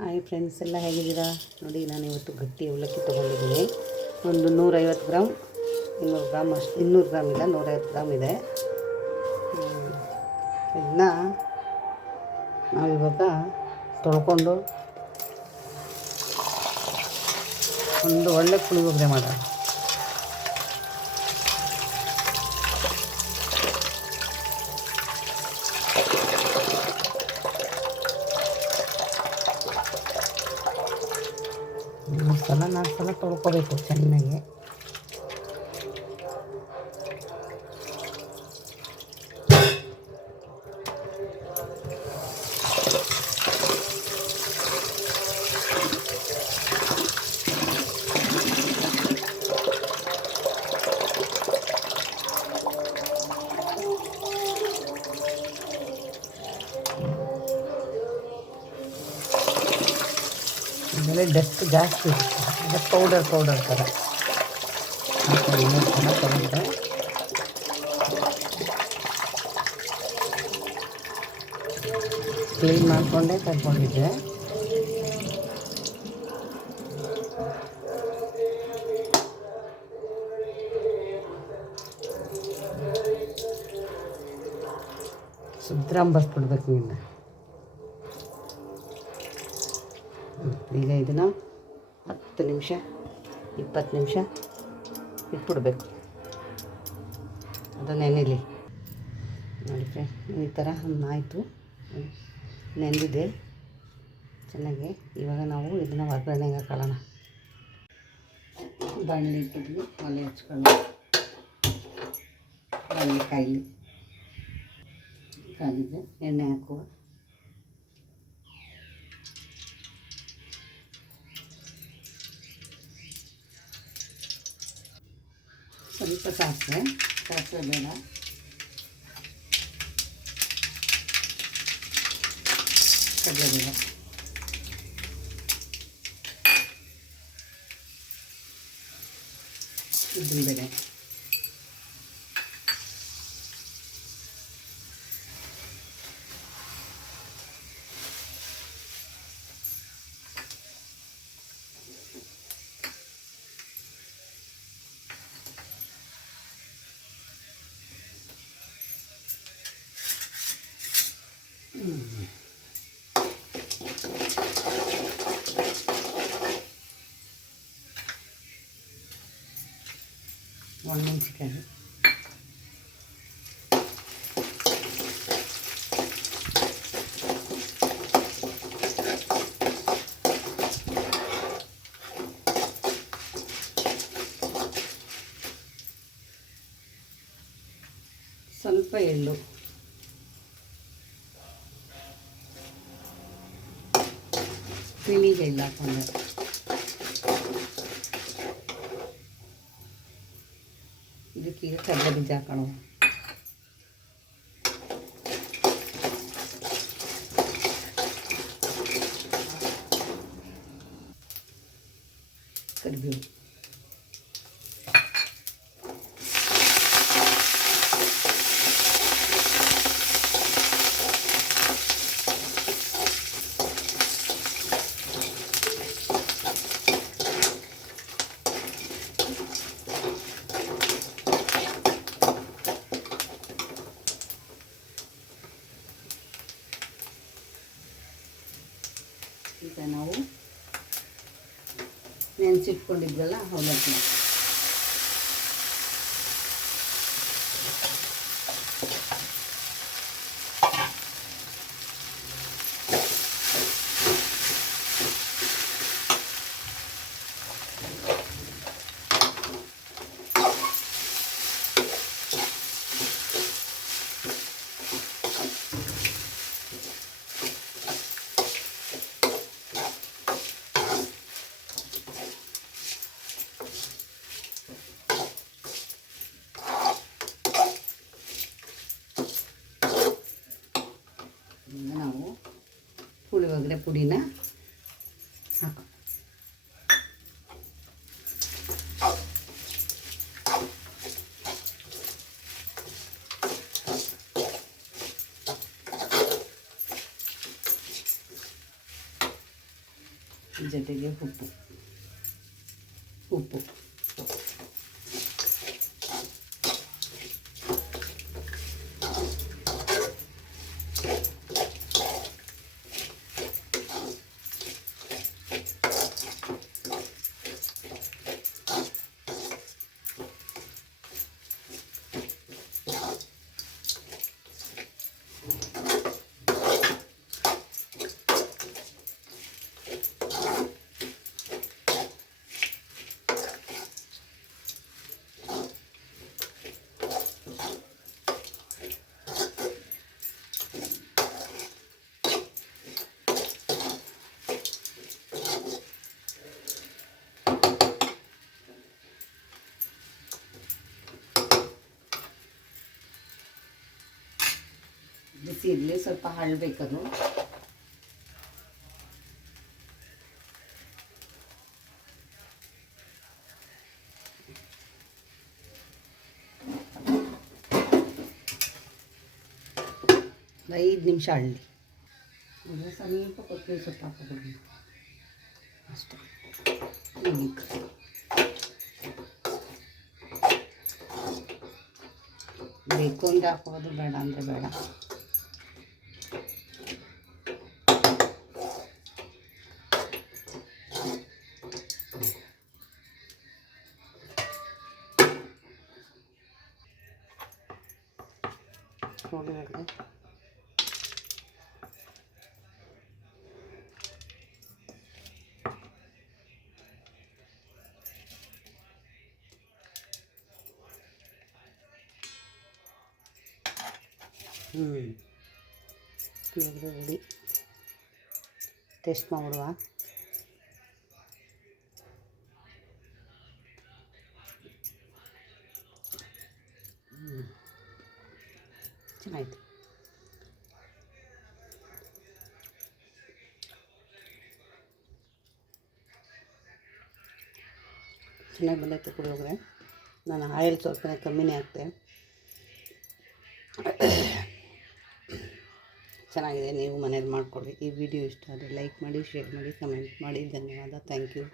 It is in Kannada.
ಹಾಯ್ ಫ್ರೆಂಡ್ಸ್, ಎಲ್ಲ ಹೇಗಿದ್ದೀರಾ? ನೋಡಿ, ನಾನು ಇವತ್ತು ಗಟ್ಟಿ ಅವಲಕ್ಕಿ ತೊಗೊಂಡಿದ್ದೀನಿ. ಒಂದು 150 ಗ್ರಾಮ್, 200 ಗ್ರಾಮ್ ಅಷ್ಟು, 200 ಗ್ರಾಮ್ ಇಲ್ಲ, 150 ಗ್ರಾಮ್ ಇದೆ. ಇದನ್ನ ನಾವಿವಾಗ ತೊಳ್ಕೊಂಡು ಒಂದು ಒಳ್ಳೆ ಪುಳಿಯೋಗರೆ ಮಾಡೋಣ. ನಾಲ್ಕು ಸಲ ತೊಳ್ಕೊಬೇಕು ಚೆನ್ನಾಗಿ. ಆಮೇಲೆ ಡಸ್ಟ್ ಜಾಸ್ತಿ ಇರುತ್ತೆ, ಇದು ಪೌಡರ್ ಥರ ತಗೊಂಡೆ. ಕ್ಲೀನ್ ಮಾಡಿಕೊಂಡೇ ತಗೊಂಡಿದ್ದೆ. ಸುದ್ರಾಮ್ ಬರ್ಸ್ಬಿಡ್ಬೇಕು ಇನ್ನು. ಈಗ ಇದನ್ನು 10 ನಿಮಿಷ 20 ನಿಮಿಷ ಇಟ್ಬಿಡ್ಬೇಕು, ಅದು ನೆನೆಲಿ. ನೋಡಿ ಫ್ರೆಂಡ್, ಈ ಥರ ಆಯಿತು, ನೆಂದಿದೆ ಚೆನ್ನಾಗಿ. ಇವಾಗ ನಾವು ಇದನ್ನು ಒಗ್ಗರಣೆಗೆ ಹಾಕೊಳ್ಳೋಣ. ಬಾಣಲೆ ಇಟ್ಟಿದ್ವಿ, ಒಲೆ ಹಚ್ಕೊಂಡು ಬಾಣಲೆ ಕಾಯಿಲಿ ಕಾಲಿದೆ, ಎಣ್ಣೆ ಹಾಕುವ. ಸ್ವಲ್ಪ ಸಾಸಿವೆ ಬೇಡ, ಕಡಲೆಬೇಳೆ, ಉದ್ದಿನಬೇಳೆ, ಒಣಮೆಣಸಿನಕಾಯಿ, ಸ್ವಲ್ಪ ಎಳ್ಳು, ವಿನಿಗೆ ಇಲ್ಲ ಹಾಕೊಂಡೆ. ಇದಕ್ಕೀಗ ಕಡಲೆ ಬೀಜ ಹಾಕೋಣ. ಕರಿಬೇವು, ಈಗ ನಾವು ನೆನೆಸಿಟ್ಕೊಂಡಿದ್ವಲ್ಲ ಅವಲಕ್ಕಿ ನಾವು ಪುಳಿಯೋಗರೆ ಪುಡಿನ ಹಾಕೋ. ಜೊತೆಗೆ ಉಪ್ಪು ಬಿಸಿ ಇರಲಿ, ಸ್ವಲ್ಪ ಹಳ್ಬೇಕದು. ಒಂದು 5 ನಿಮಿಷ ಹಳ್ಳಿ. ಸ್ವಲ್ಪ ಕೊತ್ತಂಬರಿ ಸೊಪ್ಪು ಹಾಕೋಬೋದು ಅಷ್ಟೇ. ಬೇಕು ಅಂದರೆ ಹಾಕೋದು, ಬೇಡ ಅಂದರೆ ಬೇಡ. ಉಳ್ಳಿಗಡ್ಡೆ ರೆಡಿ. ಟೇಸ್ಟ್ ಮಾಡಿಬಿಡುವ. ಚೆನ್ನಾಗಿತ್ತು. ಚೆನ್ನಾಗಿ ಬಂದೈತೆ ಪುಳಿಯೋಗರೆ. ನಾನು ಆಯಿಲ್ ಸ್ವಲ್ಪ ಕಮ್ಮಿನೇ ಹಾಕ್ತೆ. ಚೆನ್ನಾಗಿದೆ. ನೀವು ಮನೇಲಿ ಮಾಡಿಕೊಡಿ. ಈ ವಿಡಿಯೋ ಇಷ್ಟ ಆದರೆ ಲೈಕ್ ಮಾಡಿ, ಶೇರ್ ಮಾಡಿ, ಕಮೆಂಟ್ ಮಾಡಿ. ಧನ್ಯವಾದ. Thank you.